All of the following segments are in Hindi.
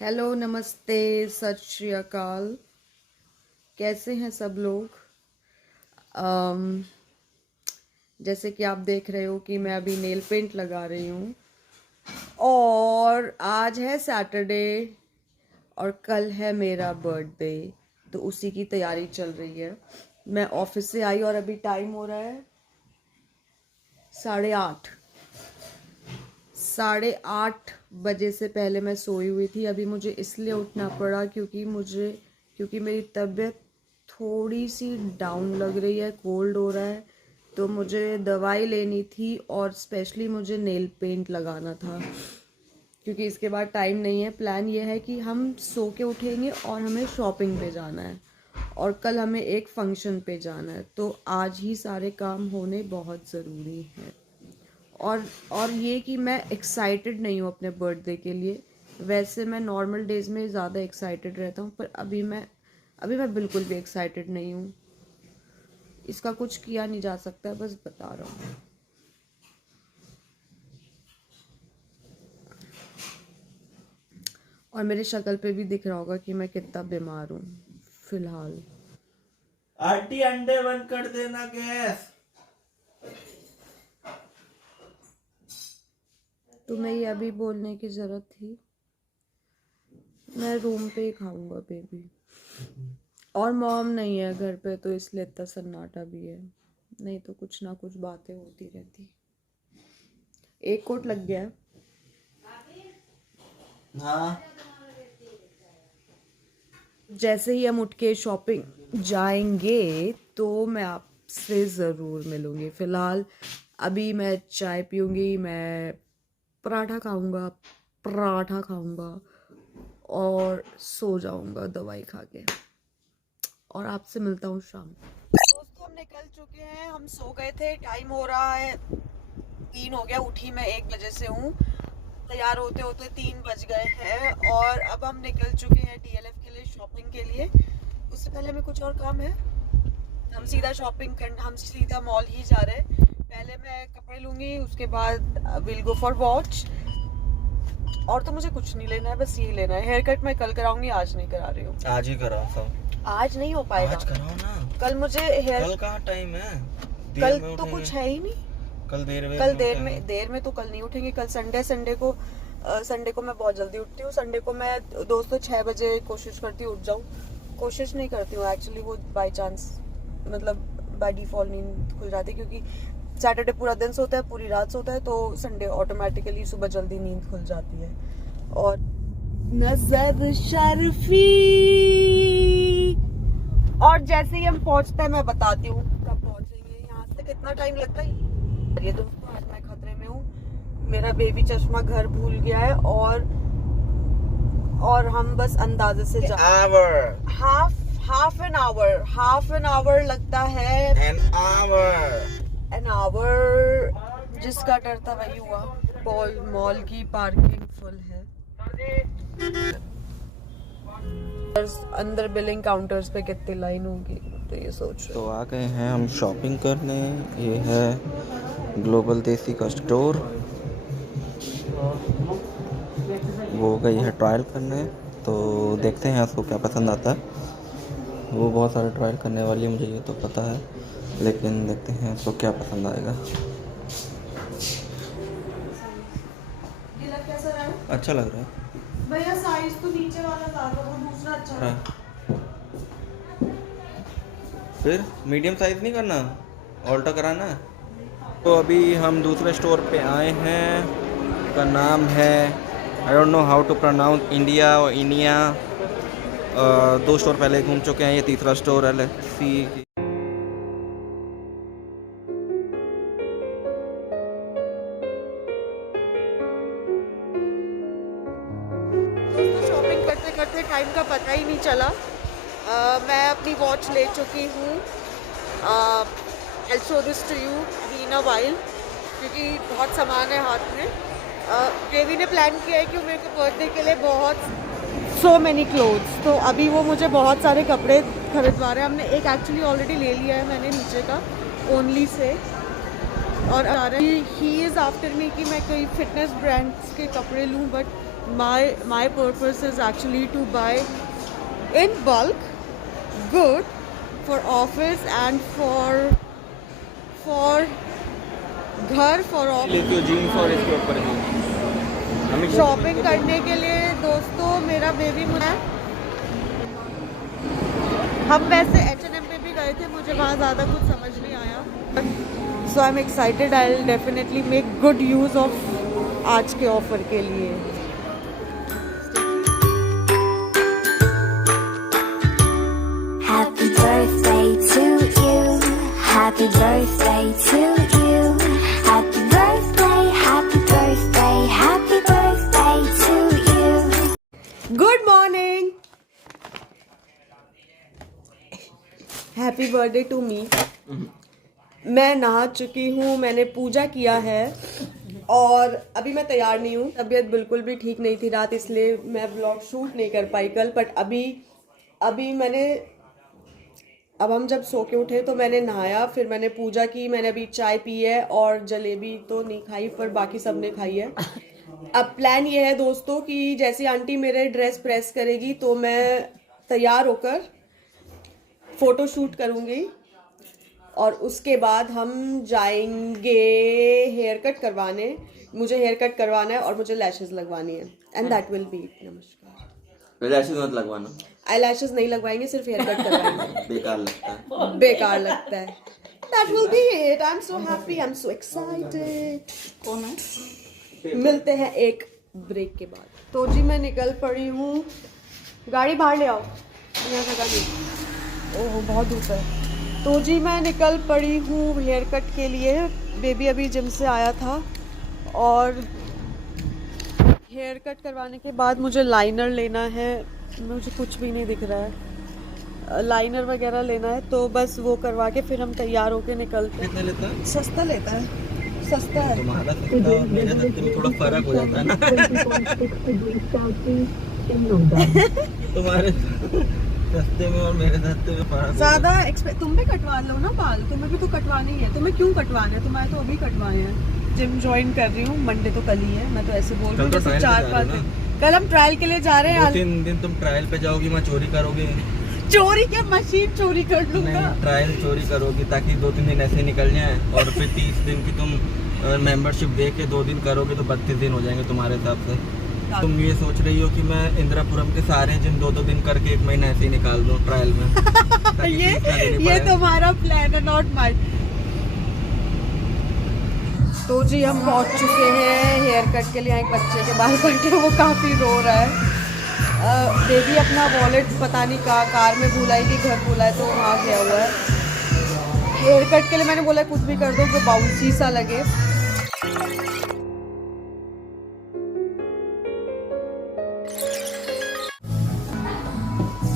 हेलो, नमस्ते, सत श्री अकाल। कैसे हैं सब लोग? अम, जैसे कि आप देख रहे हो कि मैं अभी नेल पेंट लगा रही हूँ और आज है सैटरडे और कल है मेरा बर्थडे, तो उसी की तैयारी चल रही है। मैं ऑफिस से आई और अभी टाइम हो रहा है 8:30। 8:30 बजे से पहले मैं सोई हुई थी। अभी मुझे इसलिए उठना पड़ा क्योंकि मेरी तबीयत थोड़ी सी डाउन लग रही है, कोल्ड हो रहा है, तो मुझे दवाई लेनी थी और स्पेशली मुझे नेल पेंट लगाना था क्योंकि इसके बाद टाइम नहीं है। प्लान ये है कि हम सो के उठेंगे और हमें शॉपिंग पे जाना है और कल हमें एक फंक्शन पे जाना है, तो आज ही सारे काम होने बहुत ज़रूरी हैं। और ये कि मैं एक्साइटेड नहीं हूँ अपने बर्थडे के लिए। वैसे मैं नॉर्मल डेज़ में ज़्यादा एक्साइटेड रहता हूँ, पर अभी मैं बिल्कुल भी एक्साइटेड नहीं हूँ। इसका कुछ किया नहीं जा सकता, बस बता रहा हूँ। और मेरे शक्ल पे भी दिख रहा होगा कि मैं कितना बीमार हूँ फिलहाल। आंटी अंडे बंद कर देना गैस। तुम्हें ये अभी बोलने की ज़रूरत थी? मैं रूम पे ही खाऊंगा बेबी। और मॉम नहीं है घर पे, तो इसलिए इतना सन्नाटा भी है, नहीं तो कुछ ना कुछ बातें होती रहती। एक कोट लग गया है। हाँ, जैसे ही हम उठ के शॉपिंग जाएंगे तो मैं आपसे ज़रूर मिलूंगी। फ़िलहाल अभी मैं चाय पीऊंगी, मैं पराठा खाऊंगा और सो जाऊंगा दवाई खा के, और आपसे मिलता हूँ शाम को। दोस्तों, हम निकल चुके हैं, हम सो गए थे। टाइम हो रहा है 3 हो गया, उठी मैं 1 बजे से हूँ। तैयार होते होते 3 बज गए हैं और अब हम निकल चुके हैं डीएलएफ के लिए, शॉपिंग के लिए। उससे पहले हमें कुछ और काम है। हम सीधा मॉल ही जा रहे हैं। पहले मैं कपड़े लूंगी, उसके बाद विल गो फॉर वॉच। और तो मुझे कुछ नहीं लेना है, बस यही लेना है। हेयर कट मैं कल कराऊंगी, आज नहीं करा रही हूँ। आज ही कराओ सब। आज नहीं हो पाएगा। आज कराओ ना। कल मुझे हेयर कल कहाँ टाइम है? कल तो कुछ है ही नहीं। कल देर में तो कल नहीं उठेंगे। कल संडे को मैं बहुत जल्दी उठती हूँ। संडे को मैं दोस्तों 6 बजे कोशिश करती हूँ उठ जाऊँ। कोशिश नहीं करती हूँ एक्चुअली, वो बाई चांस, मतलब बाय डिफॉल्ट नींद खुल जाती है, क्योंकि सैटरडे पूरा दिन सोता है, पूरी रात सोता है, तो संडे ऑटोमेटिकली सुबह जल्दी नींद खुल जाती है। और नजर शर्फी। और जैसे ही हम पहुंचते हैं मैं बताती हूँ कब पहुंचेंगे। यहाँ से कितना टाइम लगता है ये दोस्तों। आज मैं खतरे में हूँ, मेरा बेबी चश्मा घर भूल गया है और हम बस अंदाजे से हाफ एन आवर लगता है। एन आवर जिसका डर था वही हुआ। मॉल की पार्किंग फुल है। अंदर बिलिंग काउंटर्स पे कितनी लाइन होगी, तो ये सोच रहे। तो आ गए हैं हम शॉपिंग करने। ये है ग्लोबल देसी का स्टोर। वो गई है ट्रायल करने, तो देखते हैं उसको क्या पसंद आता है। वो बहुत सारे ट्रायल करने वाली है, मुझे ये तो पता है, लेकिन देखते हैं उसको क्या पसंद आएगा। ये लग कैसा रहा है? अच्छा लग रहा है भैया साइज तो नीचे वाला था, वो दूसरा अच्छा है। फिर मीडियम साइज़ नहीं करना, ऑल्टर कराना है। तो अभी हम दूसरे स्टोर पे आए हैं, का नाम है I don't know how to pronounce, India और इनिया। 2 स्टोर पहले घूम चुके हैं, ये तीसरा स्टोर है। Let's see. दोस्तों, शॉपिंग करते करते टाइम का पता ही नहीं चला। मैं अपनी वॉच ले चुकी हूँ। I'll show this to you in a while, क्योंकि बहुत सामान है हाथ में। देवी ने प्लान किया है कि मेरे को बर्थडे के लिए सो मैनी क्लोथ्स, तो अभी वो मुझे बहुत सारे कपड़े खरीदवा रहे हैं। हमने एक एक्चुअली ऑलरेडी ले लिया है मैंने नीचे का, ओनली से। और ही इज़ आफ्टर मी कि मैं कोई फिटनेस ब्रांड्स के कपड़े लूँ, but my purpose is actually to buy in bulk good for office and for घर for office. लेती हो जीन्स और इसके ऊपर जीन्स हमें शॉपिंग करने के लिए दोस्तों मेरा बेबी मुझे हम वैसे H&M पे भी गए थे, मुझे वहाँ ज़्यादा कुछ समझ नहीं आया. So I am excited, I will definitely make good use of आज के ऑफर के लिए. Happy birthday to you. Happy birthday to you. Happy birthday, happy birthday, happy birthday to you. Good morning, happy birthday to me. मैं नहा चुकी हूँ, मैंने पूजा किया है और अभी मैं तैयार नहीं हूँ. तबीयत बिल्कुल भी ठीक नहीं थी रात, इसलिए मैं ब्लॉग शूट नहीं कर पाई कल. बट अभी मैंने अब हम जब सो के उठे तो मैंने नहाया, फिर मैंने पूजा की, मैंने अभी चाय पी है और जलेबी तो नहीं खाई पर बाकी सब ने खाई है. अब प्लान ये है दोस्तों कि जैसे आंटी मेरे ड्रेस प्रेस करेगी तो मैं तैयार होकर फ़ोटो शूट करूँगी और उसके बाद हम जाएंगे हेयर कट करवाने. मुझे हेयर कट करवाना है और मुझे लैशेस लगवानी है and that will be it. नमस्कार. लैशेस मत लगवाना, आई लैशेस नहीं लगवाएंगे, सिर्फ हेयर कट करवाएंगे. बेकार लगता है. बेकार लगता है. That will be it. I am so happy, I am so excited. कौन है? मिलते हैं एक ब्रेक के बाद. तो जी मैं निकल पड़ी हूँ, गाड़ी बाहर ले आओ, यहाँ जगह नहीं. ओह बहुत धूप है. तो जी मैं निकल पड़ी हूँ हेयर कट के लिए. बेबी अभी जिम से आया था और हेयर कट करवाने के बाद मुझे लाइनर लेना है. मुझे कुछ भी नहीं दिख रहा है, लाइनर वगैरह लेना है तो बस वो करवा के फिर हम तैयार होके निकलते हैं. कितना लेता है? सस्ता लेता है, सस्ता है. तुम्हारा सस्ता और मेरे सस्ते में थोड़ा फर्क हो जाता है ना. तुम्हारे सस्ते में और मेरे सस्ते में फर्क ज्यादा तुम भी कटवा लो ना बाल, तुम्हें भी तो कटवानी है. तुम्हें क्यों कटवाने हैं? तुम्हारे तो अभी कटवाए हैं. जिम ज्वाइन कर रही हूँ, मंडे तो कल ही है. मैं तो ऐसे बोल रही हूँ कल तो जैसे trial पे 4-5 जा रहे हो दिन. कल हम ट्रायल के लिए जा रहे हैं. 2-3 दिन तुम ट्रायल पे जाओगी, मैं चोरी करोगे. चोरी के मशीन चोरी कर लूंगा. नहीं, ट्रायल चोरी करोगी ताकि 2-3 दिन ऐसे निकल जाएं और फिर 30 दिन की तुम मेंबरशिप दे के 2 दिन करोगे तो 32 दिन हो जाएंगे तुम्हारे हिसाब से. तुम ये सोच रही हो कि मैं इंदिरापुरम के सारे जिम 2-2 दिन करके 1 महीना ऐसे ही निकाल दूं ट्रायल में. ये तुम्हारा प्लान है, नॉट माइन. तो जी हम पहुंच चुके हैं हेयर कट के लिए. एक बच्चे के बाल कटे, वो काफ़ी रो रहा है. बेबी अपना वॉलेट पता नहीं कहाँ कार में भूला है कि घर भूला है, तो वहाँ गया हुआ है. हेयर कट के लिए मैंने बोला कुछ भी कर दो जो बाउंसी सा लगे.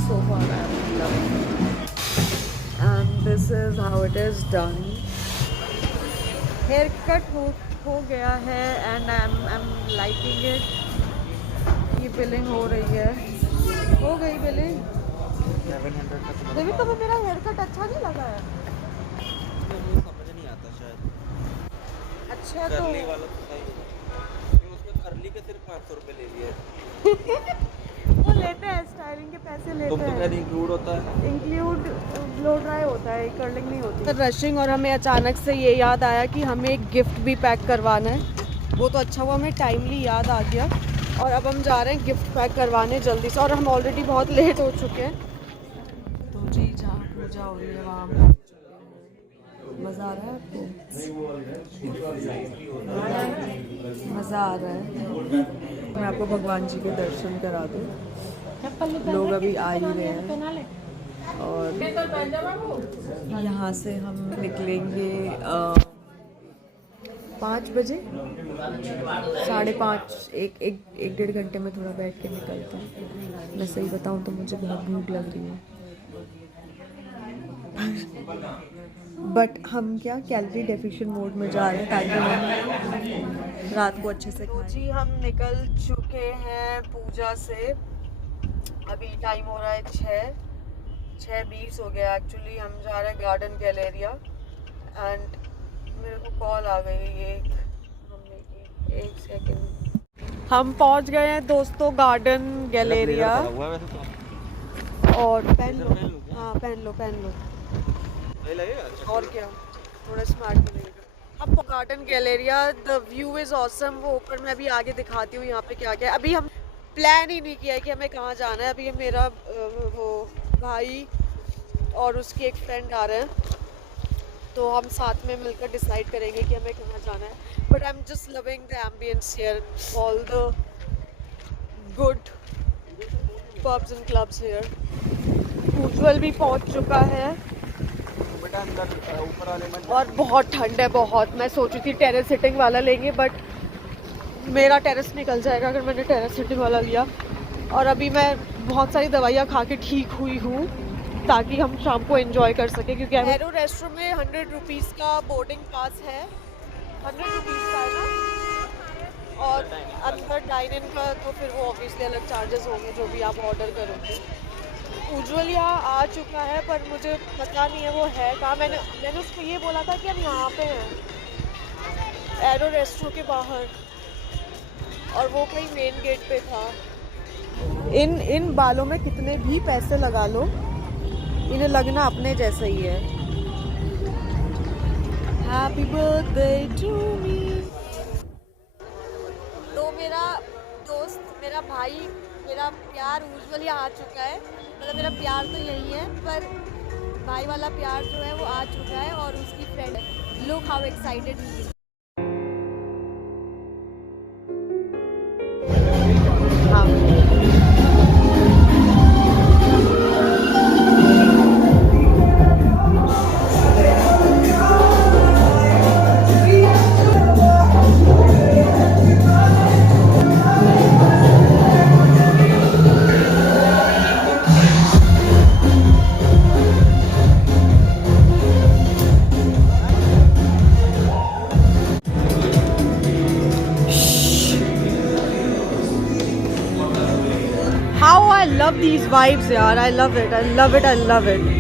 So far I am loving it. And this is how it is done. Haircut हो गया है and I am liking it. ये बिलिंग हो रही है, हो गई बिलिंग. 700 का देवी तुम्हें मेरा हेयर कट अच्छा नहीं लगा है? समझ नहीं आता शायद. अच्छा तो करली वाला तो सही है, उसमें करली के सिर्फ 500 रुपए ले लिए. वो लेते हैं, स्टाइलिंग के पैसे लेते तुम तो हैं. कहीं इंक्लूड होता है. इंक्लूड ब्लो ड्राई होता है, कर्लिंग नहीं होती. रशिंग और हमें अचानक से ये याद आया कि हमें एक गिफ्ट भी पैक करवाना है. वो तो अच्छा हुआ हमें टाइमली याद आ गया और अब हम जा रहे हैं गिफ्ट पैक करवाने जल्दी से. और हम ऑलरेडी बहुत लेट हो चुके हैं. तो जी जहाँ पूजा हो रही है वहाँ हम पहुँच चुके हैं. मज़ा आ रहा है आपको? मज़ा आ रहा है. मैं आपको भगवान जी के दर्शन करा दूँ. लोग अभी आ ही रहे हैं और यहाँ से हम निकलेंगे 5 बजे, 5:30. एक डेढ़ घंटे में थोड़ा बैठ के निकलता हूँ. मैं सही बताऊँ तो मुझे बहुत भूख लग रही है. बट हम क्या कैलोरी डेफिशिएंट मोड में जा रहे हैं ताकि हम रात को अच्छे से खाएं. जी हम निकल चुके हैं पूजा से. अभी टाइम हो रहा है 6:20 हो गया. एक्चुअली हम जा रहे हैं गार्डन गैलेरिया एंड मेरे को कॉल आ गई एक मम्मी की. 1 सेकेंड. हम पहुंच गए हैं दोस्तों गार्डन गैलेरिया। हुआ वैसे तो और पहन लो, पहन लूं क्या? हाँ पहन लो पहन लो। सही लगेगा? अच्छा, और क्या, थोड़ा स्मार्ट लगेगा। अब garden Galleria, the view is awesome. वो ऊपर मैं अभी आगे दिखाती हूँ यहाँ पे क्या क्या है। अभी हम प्लान ही नहीं किया है कि हमें कहाँ जाना है। अभी मेरा वो भाई और उसकी एक फ्रेंड आ रहे हैं, तो हम साथ में मिलकर डिसाइड करेंगे कि हमें कहाँ जाना है। But I am just loving the ambience here, all the good pubs and clubs here. Ujjwal भी पहुँच चुका है बेटा अंदर ऊपर वाले में और बहुत ठंड है बहुत। मैं सोची थी टेरेस सिटिंग वाला लेंगे, बट मेरा टेरेस निकल जाएगा अगर मैंने टेरेस सिटिंग वाला लिया। और अभी मैं बहुत सारी दवाइयाँ खा के ठीक हुई हूँ ताकि हम शाम को एंजॉय कर सकें, क्योंकि एरो रेस्टोरेंट में 100 रुपीज़ का बोर्डिंग पास है। 100 रुपीज़ का है ना, और अंदर डाइन इन का तो फिर वो ऑब्वियसली अलग चार्जेस होंगे जो भी आप ऑर्डर करोगे। उज्ज्वल यहाँ आ चुका है पर मुझे पता नहीं है वो है कहाँ। मैंने उसको ये बोला था कि हम यहाँ पे हैं एरो रेस्टोरेंट के बाहर, और वो कहीं मेन गेट पे था। इन बालों में कितने भी पैसे लगा लो, इन्हें लगना अपने जैसा ही है। Happy birthday to me. तो मेरा दोस्त, मेरा भाई, मेरा प्यार उज्ज्वल यहाँ आ चुका है। मतलब मेरा प्यार तो यही है, पर भाई वाला प्यार जो है वो आ चुका है, और उसकी फ्रेंड है। Look how excited he is. How I love these vibes, yaar. I love it. I love it. I love it.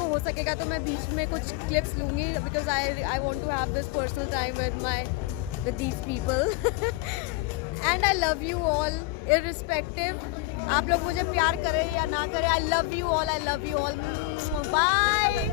हो सकेगा तो मैं बीच में कुछ क्लिप्स लूँगी, because I want to have this personal time with these people. And I love you all irrespective, आप लोग मुझे प्यार करें या ना करें, I love you all, bye.